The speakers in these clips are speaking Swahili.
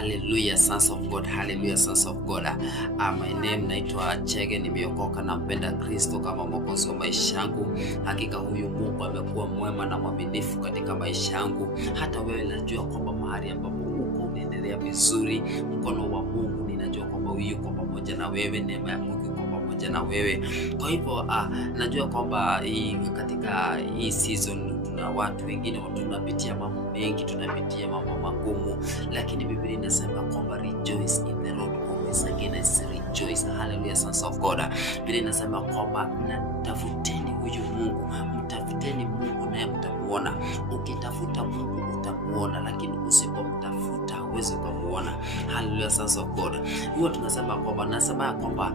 Hallelujah, sons of God. Hallelujah, sons of God. My name naitwa Chege, nimeokoka na mpenda Kristo kama mwokozi wa maisha yangu. Hakika huyu Mungu amekuwa mwema na mwaminifu katika maisha yangu. Hata wewe najua kwamba mahali ambapo uko unaendelea vizuri, mkono wa Mungu ninajua kwamba yuko pamoja na wewe, neema ya Mungu iko pamoja na wewe. Kwa hivyo najua kwamba katika hii season na watu wengine tunapitia mambo mengi, tunapitia mambo magumu, lakini Biblia inasema kwamba rejoice in the Lord always. Again I say rejoice. Hallelujah, sons of God. Biblia inasema kwamba tafuteni huyu Mungu, mtafuteni Mungu naye mtamuona. Ukitafuta Mungu utamuona, lakini usipomtafuta huwezi kumuona. Hallelujah, sons of God. Huwa tunasema kwamba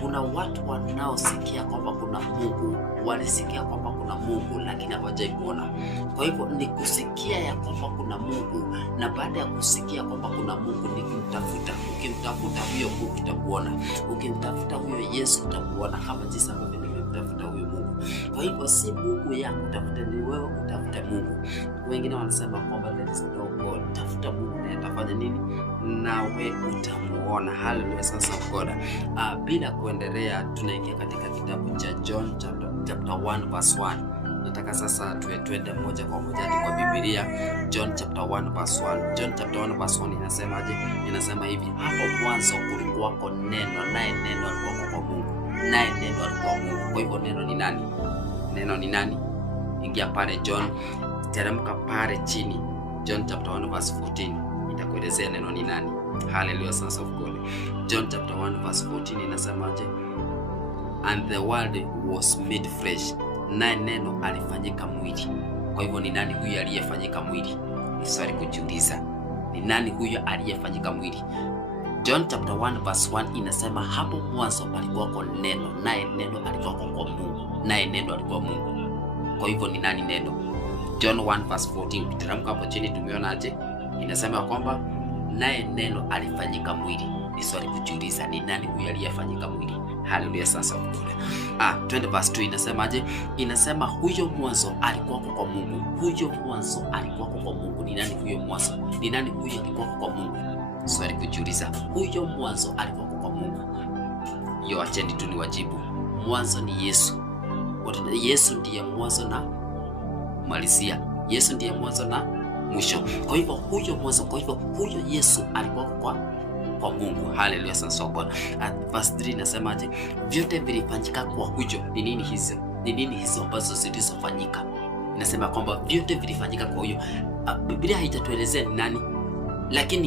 kuna watu wanaosikia kwamba kuna Mungu, walisikia kwamba kuna Mungu lakini hawajaimuona. Kwa hivyo ni kusikia ya kwamba kuna Mungu, na baada ya kusikia kwamba kuna Mungu ni kumtafuta. Ukimtafuta huyo Mungu utamuona. Ukimtafuta huyo Yesu utamuona, kama jinsi ambavyo nimemtafuta huyo Mungu. Kwa hivyo si Mungu yako utafuta, ni wewe utafuta Mungu. Wengine wanasema kwamba there is no God. Tafuta Mungu na atafanya nini? Nawe utamuona. Hallelujah, sons of God. Bila kuendelea, tunaingia katika kitabu cha John chapter 1 verse 1. Nataka sasa tuende moja kwa moja hadi kwa Biblia. John chapter 1 verse 1. John chapter 1 verse 1 inasemaje? Inasema hivi: hapo mwanzo kulikuwako neno, naye neno alikuwa kwa Mungu, naye neno alikuwa Mungu. Kwa hivyo neno ni nani? Neno ni nani? Ingia pale John, teremka pale chini. John chapter 1 verse 14 itakuelezea neno ni nani. Hallelujah, sons of God. John chapter 1 verse 14 inasemaje? And the word was made flesh, naye neno alifanyika mwili. Kwa hivyo ni nani huyu aliyefanyika mwili? Ni swali kujiuliza. Ni nani huyu aliyefanyika mwili? John chapter 1 verse 1 inasema hapo mwanzo palikuwako neno, naye neno alikuwa kwa Mungu, naye neno alikuwa Mungu. Kwa hivyo ni nani neno? John 1 verse 14 ukiteremka hapo chini tumeona aje? Inasema kwamba naye neno alifanyika mwili. Ni swali kujiuliza, ni nani huyu aliyefanyika mwili? Hallelujah, sasa ukule. 20 verse 2 inasemaje? Inasema huyo mwanzo alikuwa kwa Mungu. Huyo mwanzo alikuwa kwa Mungu. Ni nani huyo mwanzo? Ni nani huyo alikuwa kwa Mungu? Swali kujiuliza. Huyo mwanzo alikuwa kwa Mungu. Yo, acheni tu niwajibu. Mwanzo ni Yesu. Yesu ndiye mwanzo na malizia. Yesu ndiye mwanzo na mwisho. Kwa hivyo huyo mwanzo, kwa hivyo huyo Yesu alikuwa kwa Mungu. Hallelujah, sons of God. Verse 3 inasemaje? Vyote vilifanyika kwa huyo. Ni nini hizo? Ni nini hizo ambazo zilizofanyika? Inasema kwamba vyote vilifanyika kwa huyo. Biblia haijatuelezea ni nani, lakini